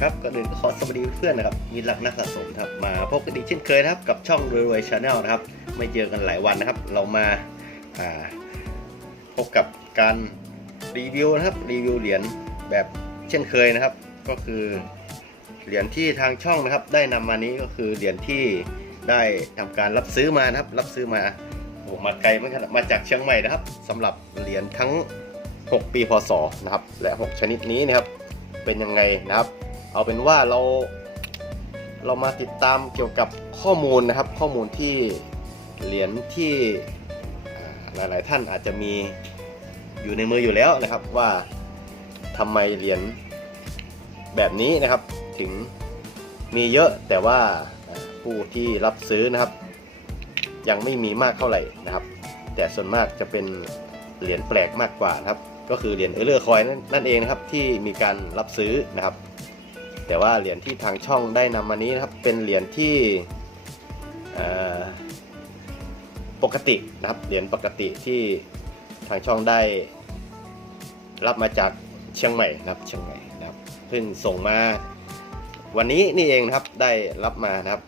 ครับก็อื่นก็ขอสวัสดีเพื่อนนะครับมีรักนักสะสมครับมาพบกันอีกเช่นเคยนะครับกับช่องรวยๆชาแนลนะครับไม่เจอกันหลายวันนะครับ เรามาาพบกับการรีวิวนะครับรีวิวเหรียญแบบเช่นเคยนะครับ ก็คือเหรียญที่ทางช่องนะครับ ได้นำมานี้ก็คือเหรียญที่ได้ทำการรับซื้อมานะครับ รับซื้อมาโอ้มาไกลมือนกันมาจากเชียงใหม่นะครับสำหรับเหรียญทั้ง 6 ปีพศนะครับและ 6 ชนิดนี้นะครับเป็นยังไงนะครับ เอาเป็นว่าเราเรามาติดตามเกี่ยวกับข้อมูลนะครับ ข้อมูลที่เหรียญที่อ่าหลายๆท่านอาจจะมีอยู่ในมืออยู่แล้วนะครับว่าทำไมเหรียญแบบนี้นะครับถึงมีเยอะแต่ว่าผู้ที่รับซื้อนะครับ ยังไม่มีมากเท่าไหร่นะครับ แต่ส่วนมากจะเป็นเหรียญแปลกมากกว่านะครับ ก็คือเหรียญเอเลอร์คอยนั่นเองนะครับที่มีการรับซื้อนะครับ แต่ว่าเหรียญที่ทางช่องได้นำมานี้นะครับเป็นเหรียญที่ปกตินะครับเหรียญปกติที่ทางช่องได้รับมาจากเชียงใหม่นะครับเชียงใหม่นะครับเพิ่งส่งมาวันนี้นี่เองนะครับได้รับมานะครับ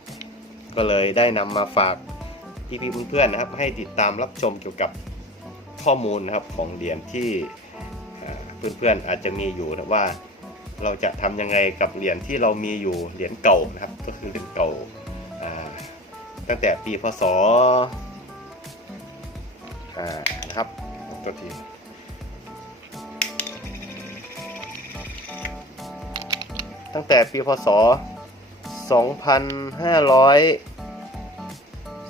ก็เลยได้นำมาฝากพี่ๆเพื่อนๆนะครับ ให้ติดตามรับชมเกี่ยวกับข้อมูลนะครับของเหรียญที่เพื่อนๆอาจจะมีอยู่นะว่า เราจะทำยังไงกับเหรียญที่เรามีอยู่เหรียญเก่านะครับ ก็คือเหรียญเก่าตั้งแต่ปีพศนะครับตัวทีตั้งแต่ปีพศ 2500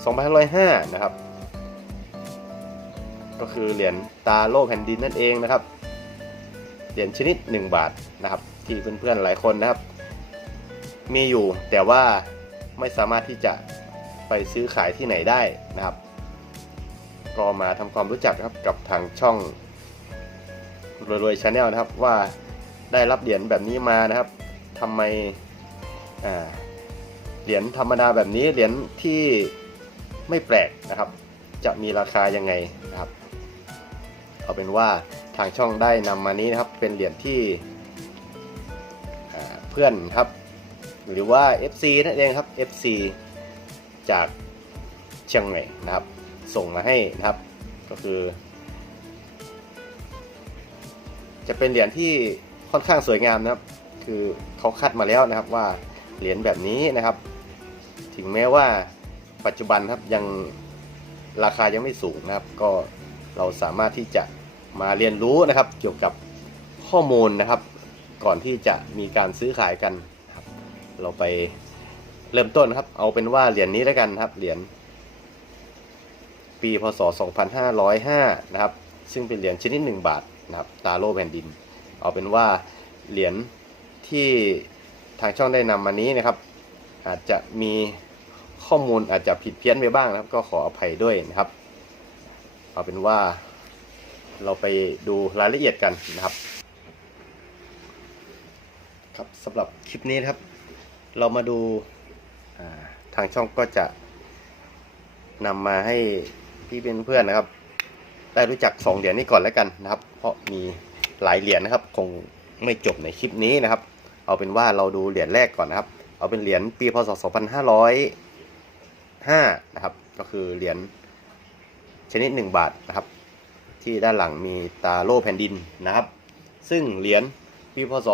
2505 นะครับ ก็คือเหรียญตาโลกแผ่นดินนั่นเองนะครับ เหรียญชนิด 1 บาทนะครับ ที่เพื่อนๆหลายคนนะครับ มีอยู่แต่ว่าไม่สามารถที่จะไปซื้อขายที่ไหนได้นะครับ ก็มาทำความรู้จักนะครับกับทางช่องรวยๆชาแนลนะครับว่าได้รับเหรียญแบบนี้มานะครับทำไมาเหรียญธรรมดาแบบนี้เหรียญที่ไม่แปลกนะครับ จะมีราคายังไงนะครับ เอาเป็นว่า ทางช่องได้นำมานี้นะครับ เป็นเหรียญที่เพื่อนครับ หรือว่า FC นั่นเองครับ FC จากเชียงใหม่นะครับ ส่งมาให้นะครับ ก็คือ จะเป็นเหรียญที่ค่อนข้างสวยงามนะครับ คือเขาคัดมาแล้วนะครับว่าเหรียญแบบนี้นะครับ ถึงแม้ว่าปัจจุบันครับยังราคายังไม่สูงนะครับ ก็เราสามารถที่จะ มาเรียนรู้นะครับเกี่ยวกับข้อมูลนะครับ ก่อนที่จะมีการซื้อขายกันครับ เราไปเริ่มต้นนะครับ เอาเป็นว่าเหรียญนี้แล้วกันครับเหรียญปีพศ 2505 นะครับ ซึ่งเป็นเหรียญชนิด 1 บาทนะครับตาโลแผ่นดิน เอาเป็นว่าเหรียญที่ทางช่องได้นำมานี้นะครับ อาจจะมีข้อมูลอาจจะผิดเพี้ยนไปบ้างนะครับ ก็ขออภัยด้วยนะครับ เอาเป็นว่า เราไปดูรายละเอียดกันนะครับ ครับสำหรับคลิปนี้นครับ เรามาดูาทางช่องก็จะนำมาให้พี่เป็นเพื่อนนะครับ ได้รู้จักสองเหรียญนี้ก่อนแล้วกันนะครับ เพราะมีหลายเหรียญนะครับ คงไม่จบในคลิปนี้นะครับ เอาเป็นว่าเราดูเหรียญแรกก่อนนะครับ เอาเป็นเหรียญปีพศ 2505 นะครับ ก็คือเหรียญชนิด 1 บาทนะครับ ที่ด้านหลังมีตาโล่แผ่นดินนะครับ ซึ่งเหรียญปีพศ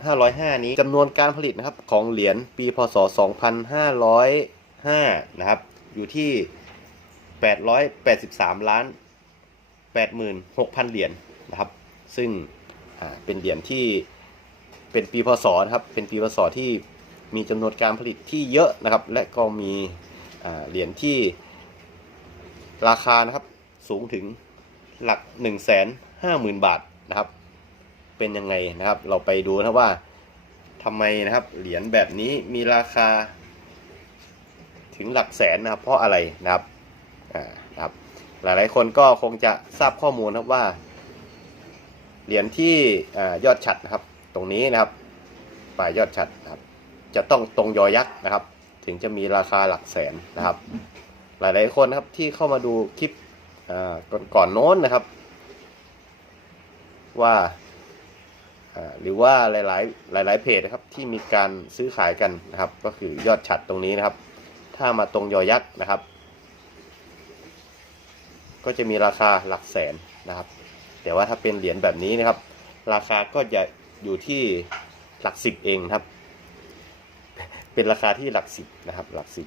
2505 นี้จำนวนการผลิตนะครับของเหรียญปีพศ 2505 นะครับ อยู่ที่ 883 ล้าน 86,000 เหรียญนะครับ ซึ่งเป็นเหรียญที่เป็นปีพศนะครับ เป็นปีพศที่มีจำนวนการผลิตที่เยอะนะครับ และก็มีเหรียญที่ราคานะครับสูงถึง หลัก 1 5 0 0 0 0 บาทนะครับ เป็นยังไงนะครับ เราไปดูนะว่าทำไมนะครับ เหรียญแบบนี้มีราคา ถึงหลักแสนนะครับ เพราะอะไรนะครับอ่านะครับหลายๆคนก็คงจะทราบข้อมูลนะครับว่า เหรียญที่ยอดฉัดนะครับ ตรงนี้นะครับปลายยอดฉัดนะครับ จะต้องตรงยอยักษ์นะครับ ถึงจะมีราคาหลักแสนนะครับ หลายๆคนนะครับที่เข้ามาดูคลิป ก่อนก่อนโน้นนะครับว่าอ่าหรือว่าหลาย ๆ หลาย ๆ เพจนะครับที่มีการซื้อขายกันนะครับ ก็คือยอดฉัดตรงนี้นะครับ ถ้ามาตรงยอยักษ์นะครับ ก็จะมีราคาหลักแสนนะครับ แต่ว่าถ้าเป็นเหรียญแบบนี้นะครับ ราคาก็จะอยู่ที่หลักสิบเองครับ เป็นราคาที่หลักสิบนะครับ หลักสิบ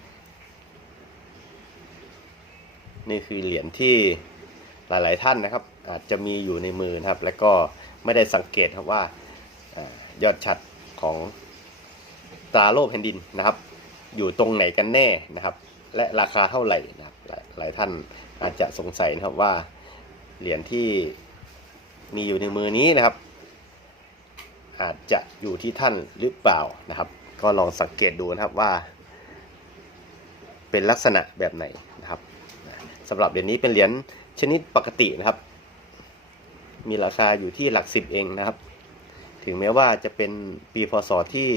นี่คือเหรียญที่หลาย ๆ ท่านนะครับ อาจจะมีอยู่ในมือนะครับ และก็ไม่ได้สังเกตครับว่ายอดฉัดของตราโลกแผ่นดินนะครับ อยู่ตรงไหนกันแน่นะครับ และราคาเท่าไหร่นะครับหลายท่านอาจจะสงสัยนะครับว่าเหรียญที่มีอยู่ในมือนี้นะครับ อาจจะอยู่ที่ท่านหรือเปล่านะครับ ก็ลองสังเกตดูนะครับว่า เป็นลักษณะแบบไหน สำหรับเหรียญนี้เป็นเหรียญชนิดปกตินะครับ มีราคาอยู่ที่หลักสิบเองนะครับ ถึงแม้ว่าจะเป็นปีพศที่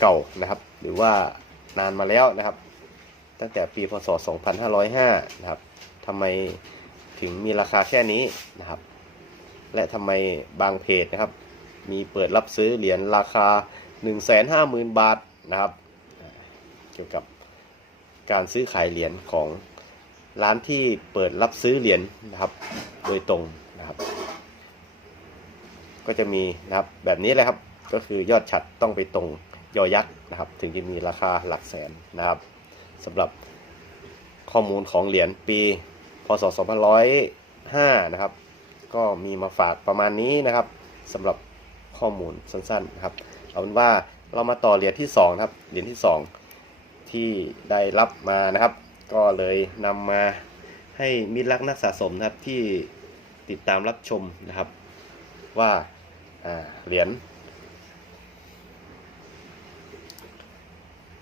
เก่านะครับ หรือว่านานมาแล้วนะครับ ตั้งแต่ปีพศ 2505 นะครับทำไมถึงมีราคาแค่นี้นะครับ และทำไมบางเพจนะครับ มีเปิดรับซื้อเหรียญราคา 150,000 บาทนะครับ เกี่ยวกับ การซื้อขายเหรียญของร้านที่เปิดรับซื้อเหรียญนะครับ โดยตรงนะครับ ก็จะมีนะครับแบบนี้เลยครับก็คือยอดฉัดต้องไปตรงยอยักษ์นะครับ ถึงจะมีราคาหลักแสนนะครับสำหรับข้อมูลของเหรียญปี พศ 2505 นะครับ ก็มีมาฝากประมาณนี้นะครับสำหรับข้อมูลสั้นๆนะครับ เอาเป็นว่าเรามาต่อเหรียญที่2นะครับเหรียญที่ 2 ที่ได้รับมานะครับ ก็เลยนำมาให้มิตรรักนักสะสมนะครับที่ติดตามรับชมนะครับ ว่าาเหรียญ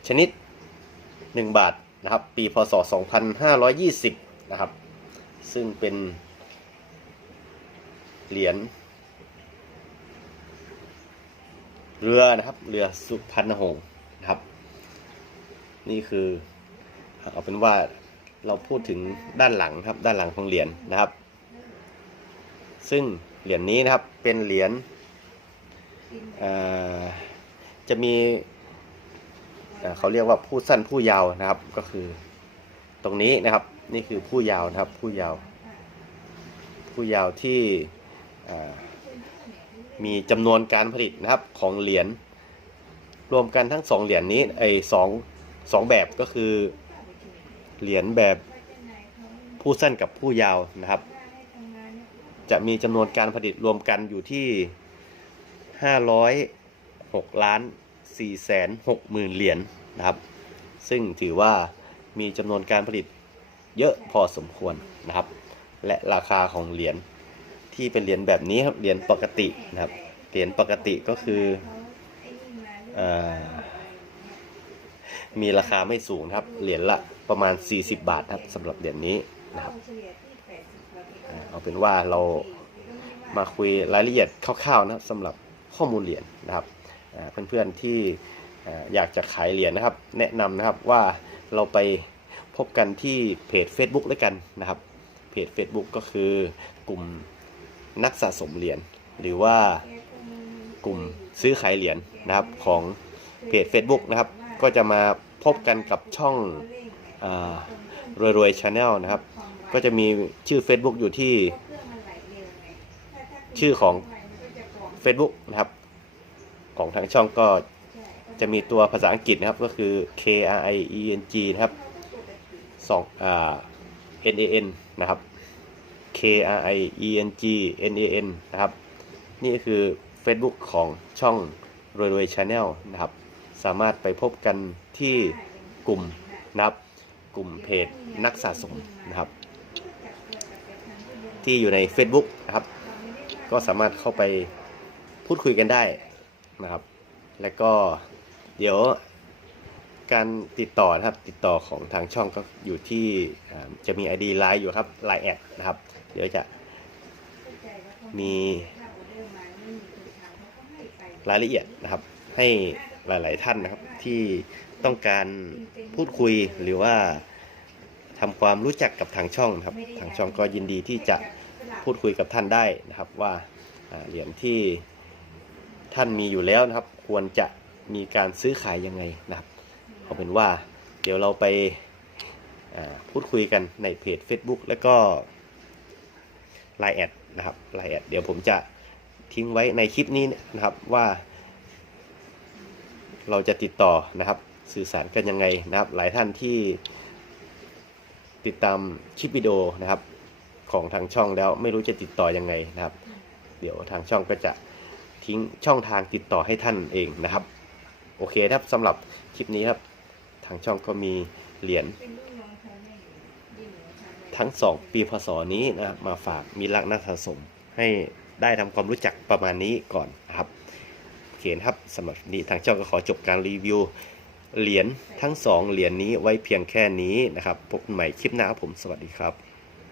ชนิด 1 บาทนะครับ ปีพศ 2520 นะครับ ซึ่งเป็นเหรียญเรือนะครับ เรือสุพรรณหงษ์ นี่คือเอาเป็นว่าเราพูดถึงด้านหลังครับด้านหลังของเหรียญนะครับ ซึ่งเหรียญนี้นะครับเป็นเหรียญจะมีเเขาเรียกว่าผู้สั้นผู้ยาวนะครับก็คือตรงนี้นะครับนี่คือผู้ยาวนะครับผู้ยาว ผู้ยาวที่มีจำนวนการผลิตนะครับของเหรียญรวมกันทั้งสองเหรียญนี้ไอสอง สองแบบก็คือเหรียญแบบผู้สั้นกับผู้ยาวนะครับ จะมีจำนวนการผลิตรวมกันอยู่ที่ 506ล้าน4แสน6หมื่นเหรียญนะครับ ซึ่งถือว่ามีจำนวนการผลิตเยอะพอสมควรนะครับ และราคาของเหรียญที่เป็นเหรียญแบบนี้ครับเหรียญปกตินะครับเหรียญปกติก็คืออ มีราคาไม่สูงครับ เหรียญละประมาณ 40 บาทครับสำหรับเหรียญนี้นะครับเอาเป็นว่าเรามาคุยรายละเอียดคร่าวๆนะครับสำหรับข้อมูลเหรียญนะครับเพื่อนๆที่อ่าอยากจะขายเหรียญนะครับ แนะนำนะครับว่าเราไปพบกันที่เพจ Facebook ด้วยกันนะครับ เพจ Facebook ก็คือกลุ่มนักสะสมเหรียญหรือว่ากลุ่มซื้อขายเหรียญนะครับของเพจ Facebook นะครับ ก็จะมาพบกันกับช่องรวยรวยชาแนลนะครับ ก็จะมีชื่อ Facebook อยู่ที่ ชื่อของ Facebook นะครับ ของทางช่องก็จะมีตัวภาษาอังกฤษนะครับก็คือ K R I E N G นะครับสองอ่า N A N นะครับ K R I E N G N A N นะครับ นี่คือ Facebook ของช่องรวยรวยชาแนลนะครับ สามารถไปพบกันที่กลุ่มนะครับกลุ่มเพจนักสะสมนะครับ ที่อยู่ใน Facebook นะครับ ก็สามารถเข้าไปพูดคุยกันได้นะครับ แล้วก็เดี๋ยวการติดต่อนะครับติดต่อของทางช่องก็อยู่ที่จะมี ID ไลน์อยู่ครับไลน์แอดนะครับ เดี๋ยวจะมีรายละเอียดนะครับให้ หลาย ๆ ท่านนะครับ ที่ต้องการพูดคุยหรือว่าทำความรู้จักกับทางช่องนะครับ ทางช่องก็ยินดีที่จะพูดคุยกับท่านได้นะครับ ว่าเหรียญที่ท่านมีอยู่แล้วนะครับ ควรจะมีการซื้อขายยังไงนะครับเอาเป็นว่าเดี๋ยวเราไปพูดคุยกันในเพจ Facebook แล้วก็ Line แอดนะครับ Line แอดเดี๋ยวผมจะทิ้งไว้ในคลิปนี้นะครับว่า เราจะติดต่อนะครับ สื่อสารกันยังไงนะครับ หลายท่านที่ติดตามคลิปวิดีโอนะครับ ของทางช่องแล้วไม่รู้จะติดต่อยังไงนะครับ เดี๋ยวทางช่องก็จะทิ้งช่องทางติดต่อให้ท่านเองนะครับ โอเคครับสำหรับคลิปนี้ครับ ทางช่องก็มีเหรียญเป็นลูกน้องใช้แม่อยู่ยื่นหนูใช้แม่ทั้ง 2 ปีพศนี้นะครับมาฝากมีรักนักสะสมให้ได้ทำความรู้จักประมาณนี้ก่อนนะครับ เคนะครับสำหรับวันนี้ทางช่องก็ขอจบการรีวิวเหรียญทั้ง 2 เหรียญนี้ไว้เพียงแค่นี้นะครับพบใหม่คลิปหน้าผมสวัสดีครับ